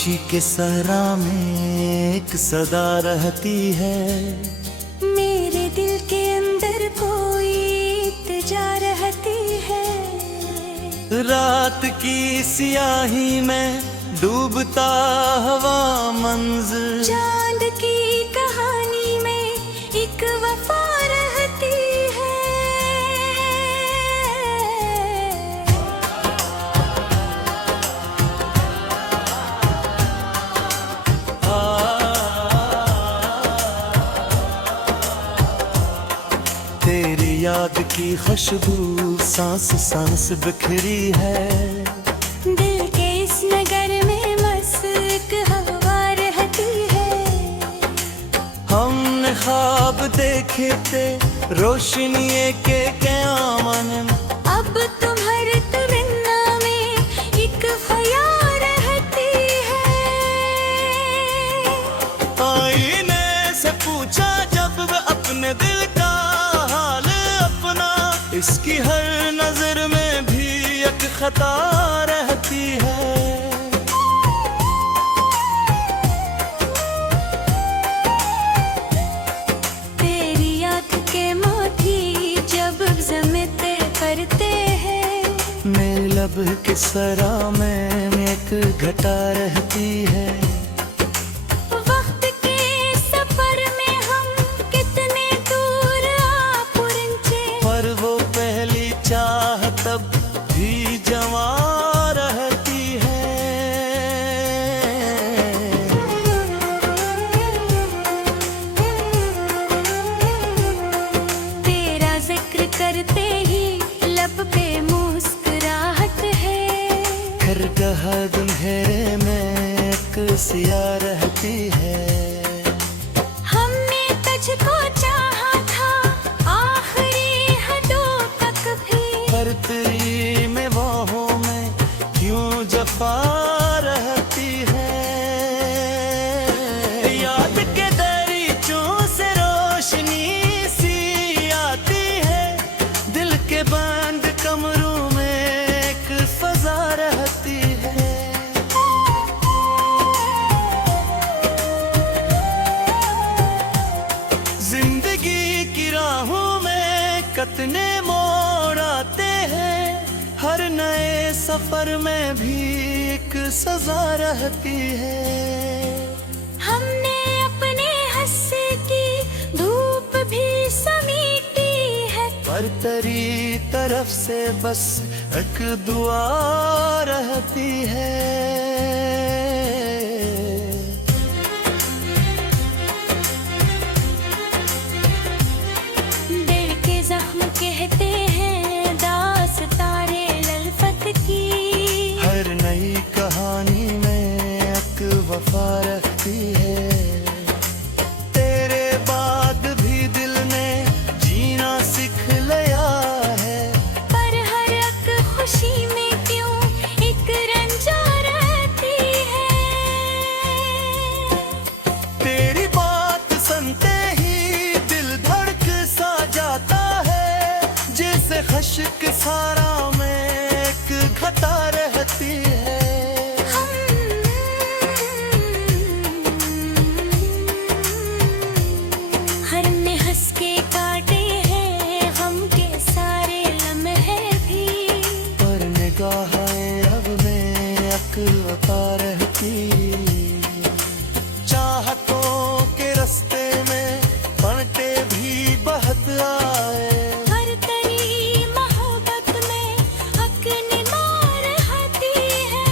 खामोशी के सहरा में एक सदा रहती है, मेरे दिल के अंदर कोई इल्तिजा रहती है। रात की सियाही में डूबता हवा मंज़िल, चांद की कहानी में एक वफा रहती है। तेरी याद की खुशबू सांस सांस बिखरी है, दिल के इस नगर में मस्क हवा रहती है। हमने ख्वाब देखे थे रोशनी के क़यामत में, अब तुम्हारे तमन्ना में एक ख्या रहती है। आईने से पूछा जब वो अपने दिल का हाल अपना, इसकी हर नजर में भी एक खता रहती है। तेरी आँख के मोती जब ज़मीते करते हैं, मेरे लब के सरा में एक घटा रहती है। वक्त के सफर में हम कितने दूर आ पहुंचे, पर वो पहली चाह तब भी जवां रहती है। तेरा जिक्र करते ही लब पे मुस्कुराहट है। हर गहा अंधेरे में एक सिया रहती है। हमने तुझको चाहा था आखिरी हदों तक भी, पर तेरी में बाहों में क्यों जफा रहती है। याद के दरीचों से रोशनी सी आती है, दिल के बंद कमरों में एक फजा रहती है। जिंदगी की राहों में कितने मोड़ आते हैं, हर नए सफर में भी एक सजा रहती है। हमने अपने हस्से की धूप भी समीटी है, पर तेरी तरफ से बस एक दुआ रहती है। दिल के जख्म कहते हैं दास्तारे लल्फत की, हर नई कहानी में एक वफा रहती है। तेरे बाद भी दिल ने जीना सीख लिया है, पर हर एक खुशी में क्यों एक रंजा रहती है। तेरी बात सुनते ही दिल धड़क सा जाता है, जैसे खश्क सारा में एक घटा रहती है। हर ने हंस के काटे हैं हम के सारे लम्हे भी, पर निगाहें अब में अकलता रहती। चाहतों के रास्ते में पलटे भी बहत आए, हर तेरी मोहब्बत में अपनी मार रहती है।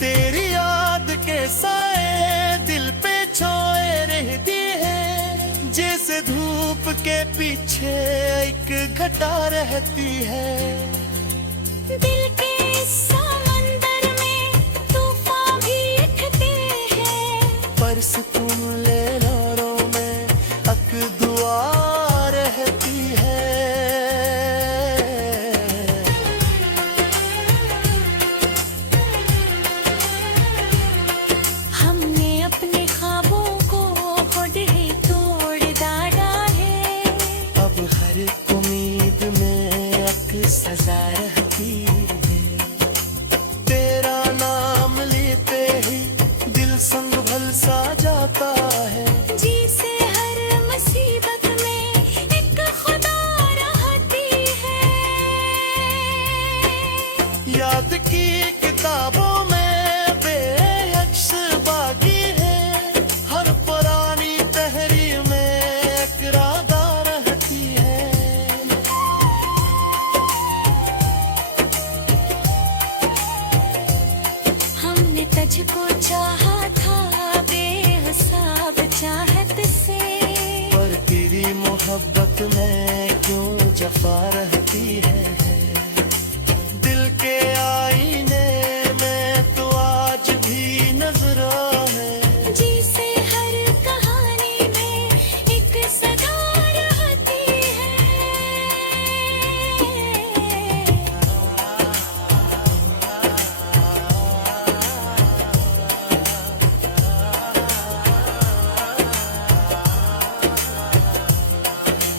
तेरी याद के साए दिल पे छोए रहती है, जैसे धूप के पीछे एक घटा रहती है। दिल के समंदर में तूफान भी उठते हैं, पर सुकून ले लहरों में एक दुआ रहती है। हमने अपने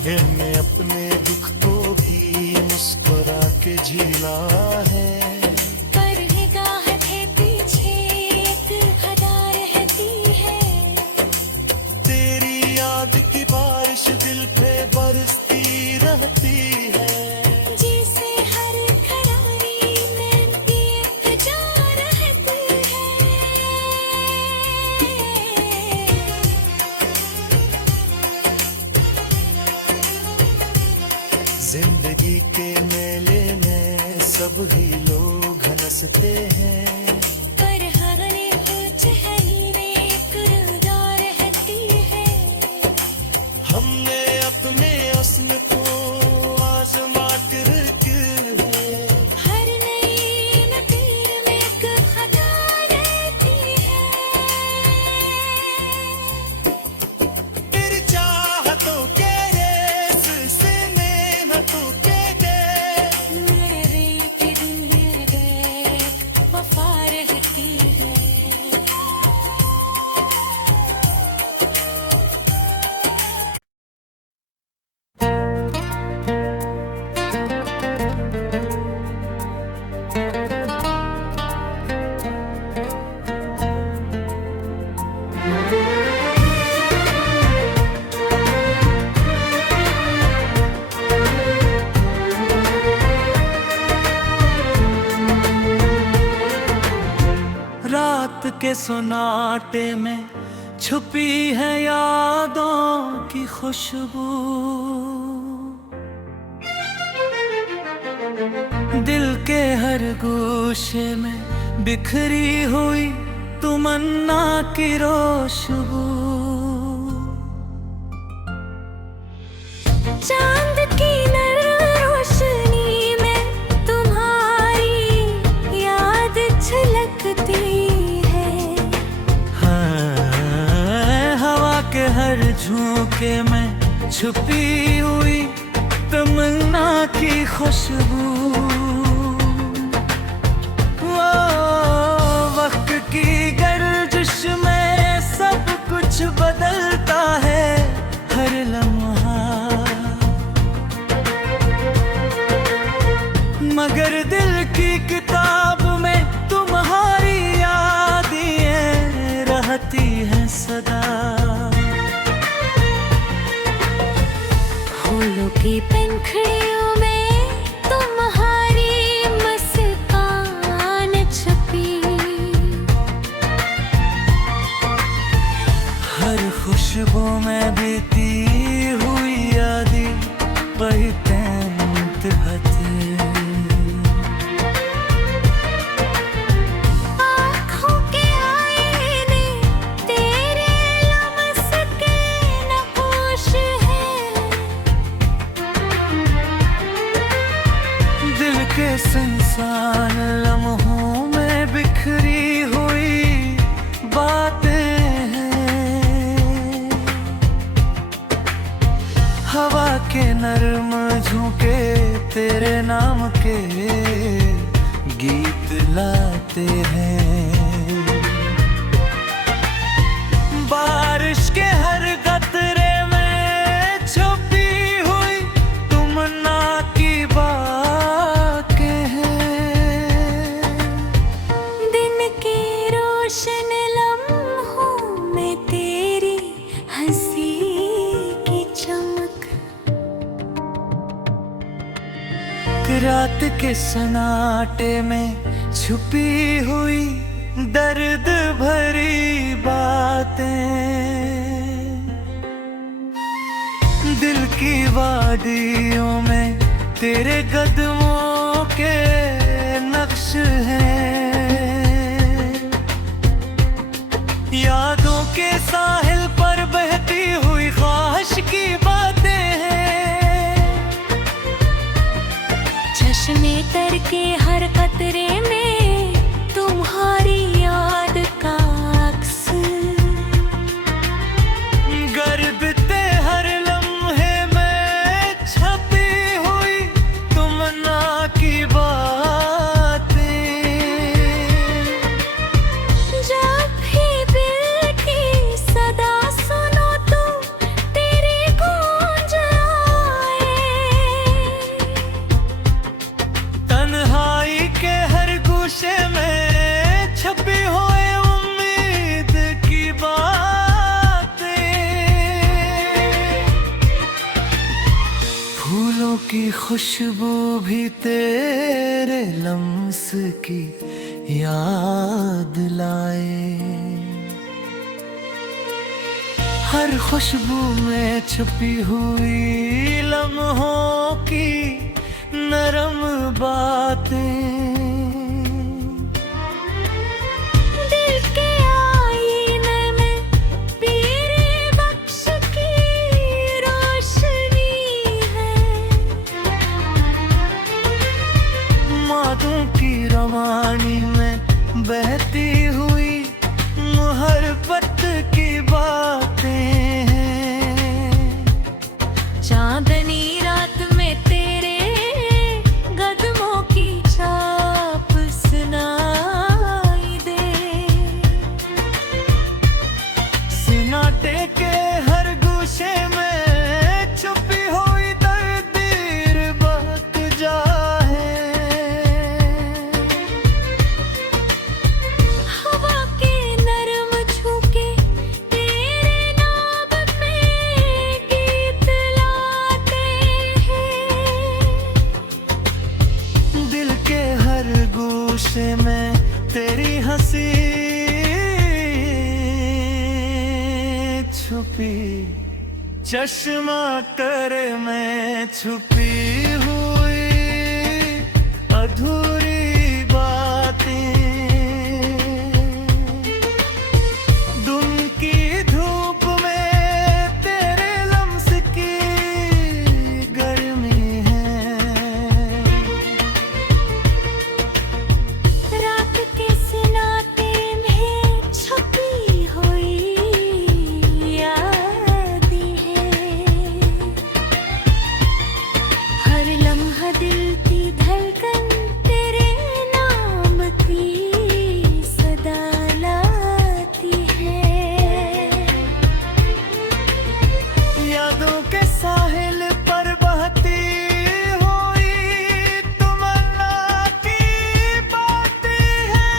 मैंने अपने दुख को भी मुस्कुरा के झेला है। पर निगाह है पीछे एक खदा रहती है। तेरी याद की बारिश दिल पे बरसती रहती है। जैसे हर खरारी नैन की एक जा रहती है। जिंदगी के मेले में सब ही लोग हंसते हैं। पर हर कुछ है में एक रुदा रहती है। हमने अपने हुस्न को आजमा कर है। हर नई नतीर में एक खदा रहती है। तेरी चाहतों के रेस से मेहनतों के गए। मेरे भी दुनिया देख वफा रहती है। रात के सोनाटे में छुपी है यादों की खुशबू। दिल के हर गोशे में बिखरी हुई तमन्ना की रोशबू। चांद की नर्म रोशनी में तुम्हारी याद छलकती है। हाँ, हवा के हर झोंके में छुपी हुई तमन्ना की खुशबू। वो वक्त की गर्दिश में सब कुछ बदलता है हर लम्हा। मगर दिल की किताब में तुम्हारी यादें रहती हैं सदा। फूलों की पंखुड़ियों में तुम्हारी मुस्कान छुपी। हर खुशबू में बीती हुई यादें बहते बहते। आँखों के आईने तेरे लम्स के नक्श है। दिल के संसान लम्हों में बिखरी हुई बातें हैं। हवा के नर्म झोंके तेरे नाम के गीत लाते हैं। बारिश के हर कतरे में छुपी हुई तमन्ना की बातें हैं। दिन के रोशन लम्हों में तेरी हंसी की चमक। रात के सन्नाटे में छुपी हुई दर्द भरी बातें। दिल की वादियों में तेरे कदमों के नक्श हैं। यादों के साहिल पर बहती हुई ख्वाहिश की बातें हैं। चश्मे तर के हर कतरे में तुम्हारी याद का अक्स। गरबते हर लम्हे में छपी हुई तमन्ना की बातें। जब भी दिल की सदा की खुशबू भी तेरे लम्स की याद लाए। हर खुशबू में छुपी हुई लम्हों की नरम बातें, दिल के आईने में तेरे बख्श की रोशनी है। मादों की रवानी में बहती हुई मोहब्बत की बातें हैं। चांदनी रात में तेरे कदमों की छाप सुनाई दे। सन्नाटे के हर गूशे में छुपी हुई तकदीर बहक जाए। हवा के नरम झोंके तेरे नाम पे गीत लाते हैं। दिल के हर गूशे में तेरी हंसी छुपी, चश्मा कर में छुपी हुई अधूरी बातें। दिन की धूप में तेरे लम्स की गर्मी है। रात के सन्नाटे में छुपी हुई यादें हैं। हर लम्हा दिल की धड़कन तेरे नाम की सदा लाती है। यादों के साहिल पर बहती हुई तमन्ना की बातें हैं।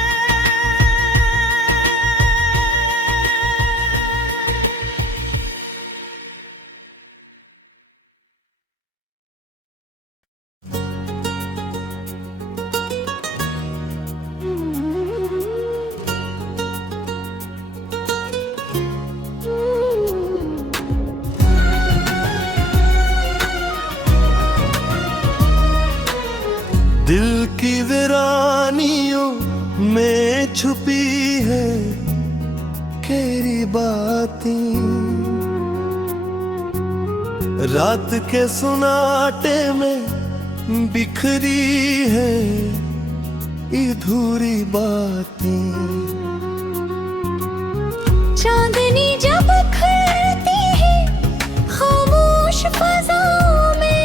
दिल की वीरानियों में छुपी है तेरी बातें। रात के सुनाटे में बिखरी है अधूरी बातें। चांदनी जब खिलती है खामोश फज़ाओं में,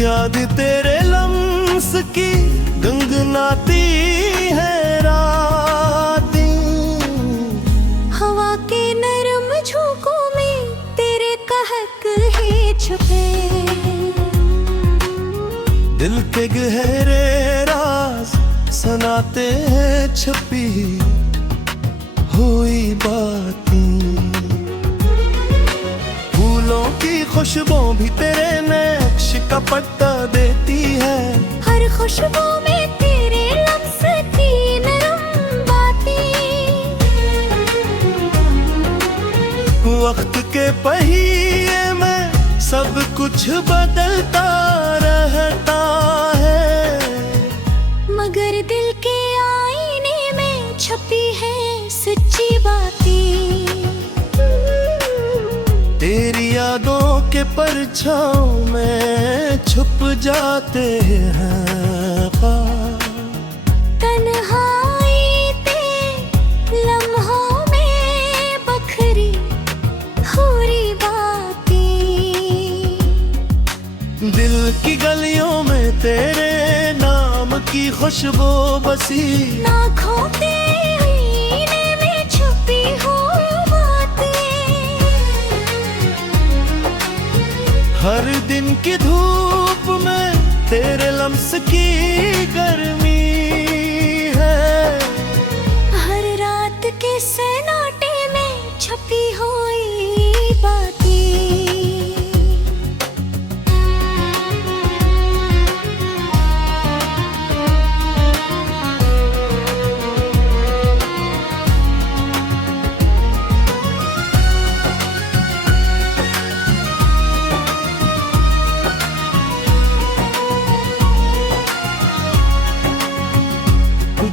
याद तेरे लम्स की गुनगुनाती है रातें। हवा के नरम झोंकों में तेरे कहक है छुपे। दिल के गहरे राज सुनाते हैं छुपी हुई बातें। फूलों की खुशबू भी तेरे नक्श का पट्टा देती है। हर खुशबू में तेरे लफ्ज़ की नरम बातें। वक्त के पहिए में सब कुछ बदलता रहता है, मगर दिल के आईने में छपी है सच्ची बातें। तेरी यादों के परछाओं में छुप जाते हैं ख्वाब। तन्हाई ते लम्हों में बखरी हुई बातें। दिल की गलियों में तेरे नाम की खुशबू बसी। आँखों के आईने में छुपी हुई बातें। हर दिन की धूप में तेरे लम्स की गर्मी है। हर रात के सन्नाटे में छपी हुई बातें।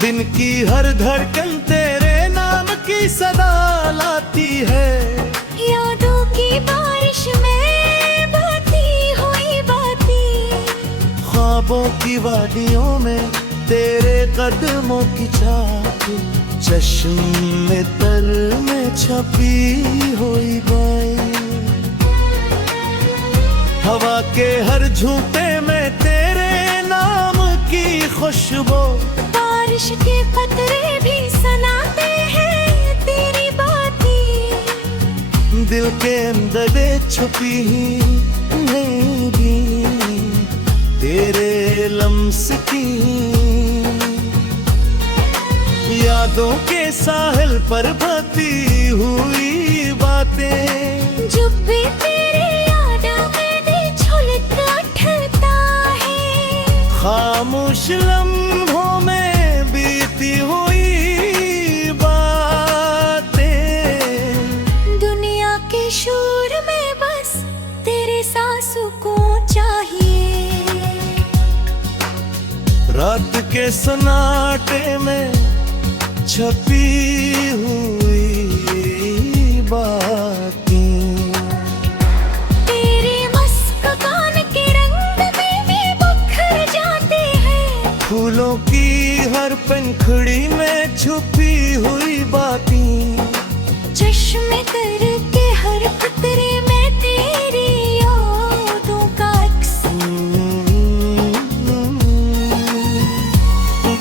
दिन की हर धड़कन तेरे नाम की सदा लाती है। यादों की बारिश में बहती हुई बातें, ख्वाबों की वादियों में तेरे कदमों की चाहत, चश्मे तर में छपी हुई बाई। हवा के हर झूठे में तेरे नाम की खुशबू, बारिश के कतरे भी सुनाते हैं तेरी बातें। दिल के अंदर छुपी नहीं भी तेरे लम्स की। यादों के साहिल पर बहती हुई बातें, जब भी तेरे याद में छलक उठता है। खामोश लम्हों में बीती हुई बातें, दुनिया के शोर में बस तेरे सांसों को चाहिए। रात के सन्नाटे में छपी हुई बातें, तेरे मुस्कान के रंग में भी बिखर जाते हैं। फूलों की हर पंखुड़ी में छुपी हुई बातें, चश्मे तर के हर कतरे में तेरी यादों का अक्स।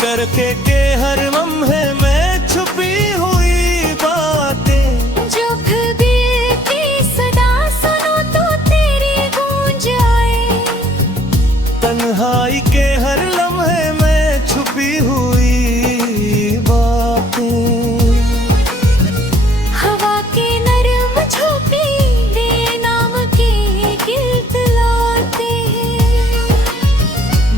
डर के हर लम्हे में छुपी हुई बातें, जब भी की सदा सुनो तो तेरी गूंज आए। तन्हाई के हर लम्हे में छुपी हुई बातें, हवा के नरम झोंके तेरे नाम के गिल्त लाते हैं।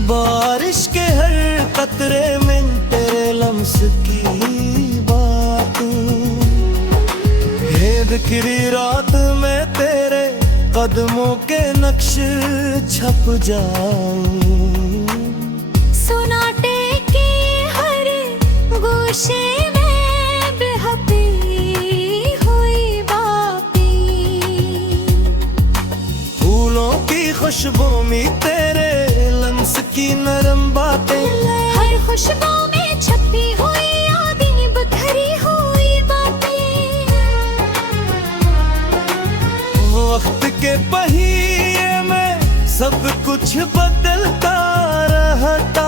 बारिश के हर कतरे में तेरे लम्स की बातें, हे बिखरी रात में तेरे कदमों के नक्श छप जाऊं। सुनाटे के हर गोशे में बहती हुई बातें, फूलों की खुशबू में तेरे लम्स की नरम बातें, हर खुशबू में छपी हुई यादें, बिखरी हुई बातें। वक्त के पहिए में सब कुछ बदलता रहता